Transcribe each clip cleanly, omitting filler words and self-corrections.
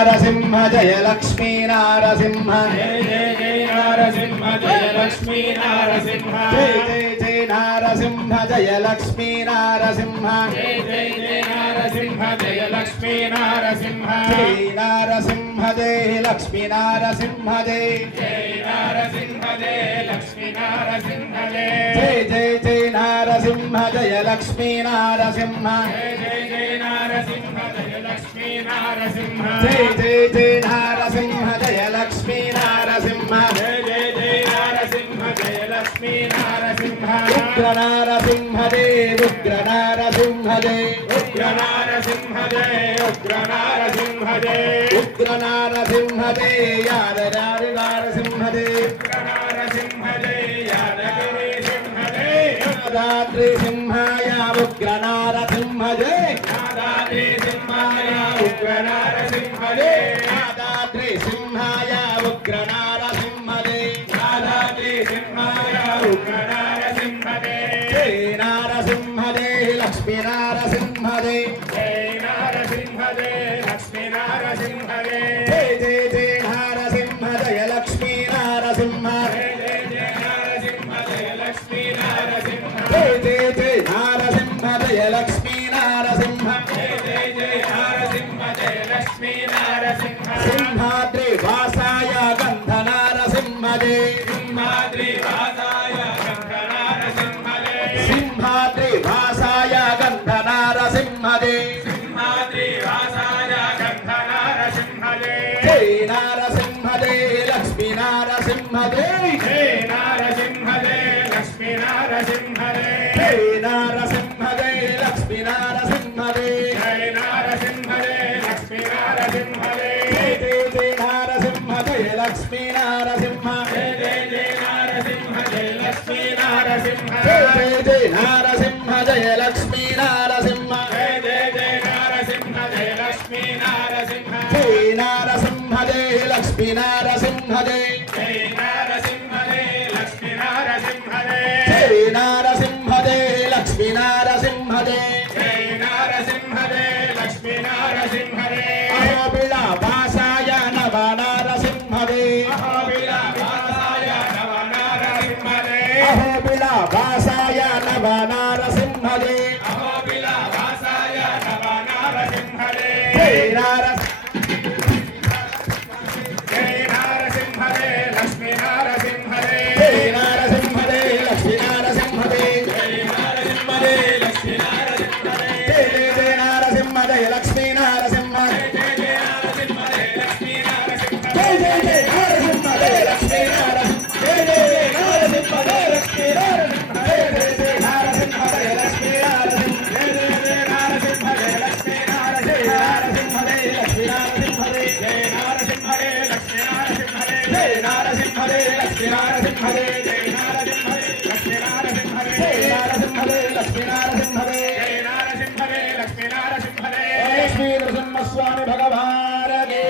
नारसिंह जय लक्ष्मी नारसिंह जय जय जय नारसिंह जय लक्ष्मी नारसिंह जय जय जय नारसिंह जय लक्ष्मी नारसिंह जय जय जय नारसिंह जय लक्ष्मी नारसिंह जय नारसिंह जय लक्ष्मी नारसिंह जय जय नारसिंह जय लक्ष्मी नारसिंह जय जय जय जय नारसिंह जय लक्ष्मी नारसिंह जय जय जय नारसिंह जय लक्ष्मी नारसिंह जय जय जय नारसिंह जय लक्ष्मी नारसिंह जय जय जय नारसिंह जय लक्ष्मी नारसिंह उग्र नारसिंह जय उग्र नारसिंह जय उग्र नारसिंह जय उग्र नारसिंह जय उग्र नारसिंह जय यादगार नारसिंह जय उग्र नारसिंह जय यादगिरि सिंह जय यादाद्रि सिंहाय उग्र नारसिंह जय यादाद्रि सिंहाय उग्र नारसिंह जय यादाद्रि सिंहाय उग्र नारसिंह जय यादाद्रि सिंहाय उग्र नारसिंह जय जय नारसिंह जय लक्ष्मी नारसिंह जय जय नारसिंह जय लक्ष्मी नारसिंह जय जय जय जय नारसिंह जय लक्ष्मी नारसिंह जय जय जय नारसिंह जय लक्ष्मी नारसिंह जय जय जय नारसिंह जय लक्ष्मी नारसिंह जय जय जय नारसिंह जय लक्ष्मी नारसिंह सिंहाद्रि वासाय गंध नारसिंह जय सिंहाद्रि वासाय गंध नारसिंह जय सिंहाद्रि वासाय गंध नारसिंह जय सिंहाद्रि वासाय गंध नारसिंह जय जय नारसिंह जय लक्ष्मी नारसिंह जय जय नारसिंह जय लक्ष्मी नारसिंह जय जय नारसिंह जय लक्ष्मी नारसिंह जय जय नारसिंह जय लक्ष्मी नारसिंह जय जय जय जय नारसिंह जय लक्ष्मी नारसिंह जय जय जय नारसिंह जय लक्ष्मी नारसिंह जय जय जय नारसिंह जय लक्ष्मी नारसिंह जय जय जय नारसिंह जय लक्ष्मी नारसिंह जय नारसिंह जय लक्ष्मी नारसिंह जय जय नारसिंह जय लक्ष्मी नारसिंह जय जय नारसिंह जय लक्ष्मी नारसिंह जय जय नारसिंह जय लक्ष्मी नारसिंह जय अहोबिला वासाय नव नारसिंह जय अहोबिलावासाय नव नारसिंह जय अहोबिला वासाय नव नारसिंह जय अहोबिलावासाय नव नारसिंह जय जय नारसिंह जय नारसिंह जय लक्ष्मी नारसिंह जय जय नारसिंह जय लक्ष्मी नारसिंह जय जय नारसिंह जय लक्ष्मी नारसिंह जय जय जय जय नारसिंह जय लक्ष्मी नारसिंह जय जय जय नारसिंह जय लक्ष्मी नारसिंह जय जय जय नारसिंह जय लक्ष्मी नारसिंह जय जय जय नारसिंह जय लक्ष्मी नारसिंह जय जय जय नारसिंह जय लक्ष्मी नारसिंह जय जय जय नारसिंह जय लक्ष्मी नारसिंह जय नारसिंह जय लक्ष्मी नारसिंह जय जय नारसिंह जय लक्ष्मी नारसिंह जय नारसिंह जय लक्ष्मी नारसिंह जय जय नारसिंह जय लक्ष्मी नारसिंह जय नारसिंह जय लक्ष्मी नारसिंह जय जय नारसिंह जय लक्ष्मी नारसिंह लक्ष्मी नृसिंहस्वामी भगवान की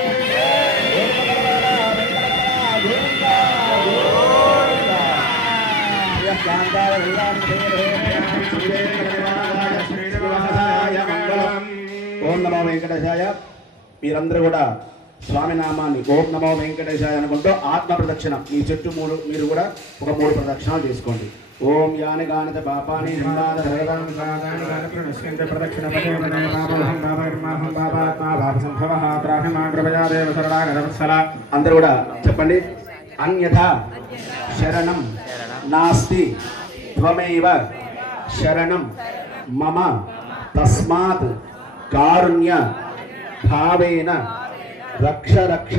ఓం నమో వెంకటేశాయ. మీరందరూ కూడా స్వామి నామాన్ని ఓం నమో వెంకటేశాయ అనుకుంటూ ఆత్మ ప్రదక్షిణ మీ చుట్టూ మీరు కూడా ఒక 3 ప్రదక్షిణాలు చేసుకోండి. ఓం యాని గాని చ పాపాని అందరూ కూడా చెప్పండి. అన్యథా శరణం నాస్తి త్వమేవ శరణం మమ తస్మాత్ కారుణ్య భావేన రక్ష రక్ష